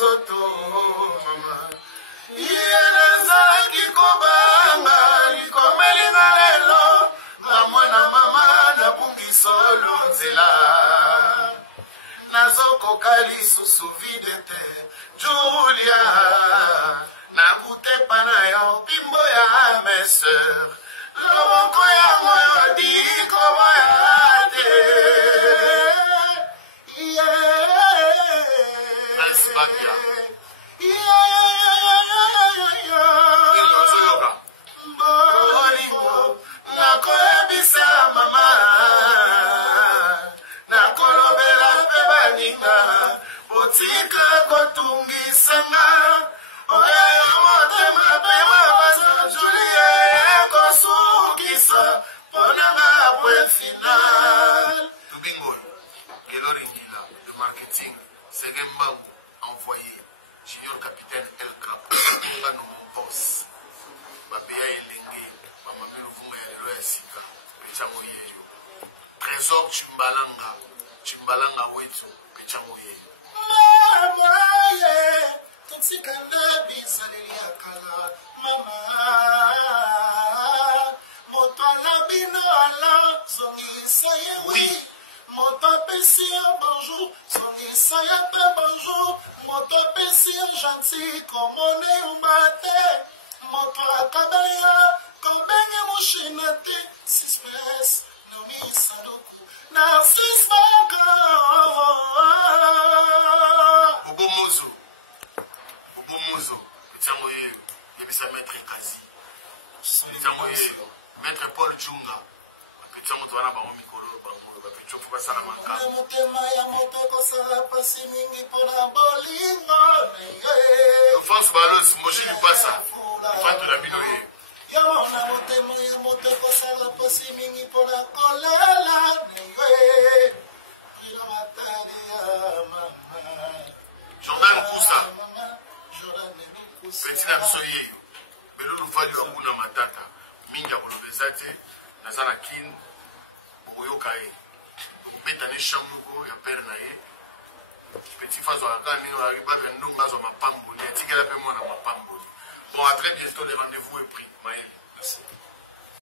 nzoto mama yenazalaki kobanga likomelinga lelo bamwana mama nabungisolo nzela nazokoka lisusu vide te Julia nakutepa na yo bimbo ya mes sœurs loboko ya moyo dikoboya te bolingo nakoyebisa mama nakolobela mpe baninga botika kotungisanga oyo motema pema baso Julie kosukisa ponanga point final tubingoyo Geloringila de marketing Segembangu envoyé Junior Capitaine LK Munga no mon boss Babia Elengi Mamami Luvunga Yelo ya Sika Pechango Yeyo Trésor Chimbalanga Wetu Pechango Yeyo Mama ye Toksikande Bizaleli Akala Mama Motala Bino Ala Zongi Saye Oui Moto Pessia bonjour, son Isaya bonjour, Moto Pessia gentil, comme on est au matin, Moto Akabaya, comme Benny Mouchinati, Sispes, Nomi Sadoku, Narcisse Baka. Bobo Mozo, Pitangoye, Yebisa Maître Kazi, Pitangoye, Maître Paul Djunga, Pitango Toana Baron Mikolo. France Balos, Moshi du Passa, fan de la Binoye. Jordan Koussa, Petit Namsoye, Belou Vali Wakuna Matata, Minga Bolobezate, Nazana Kin, Boyokae. Betane chamugo ya père nae petit phase à la ni arriba vendung ngazo mapamboli atikela pe mwana mapamboli bon à très bientôt le rendez-vous est pris Maël merci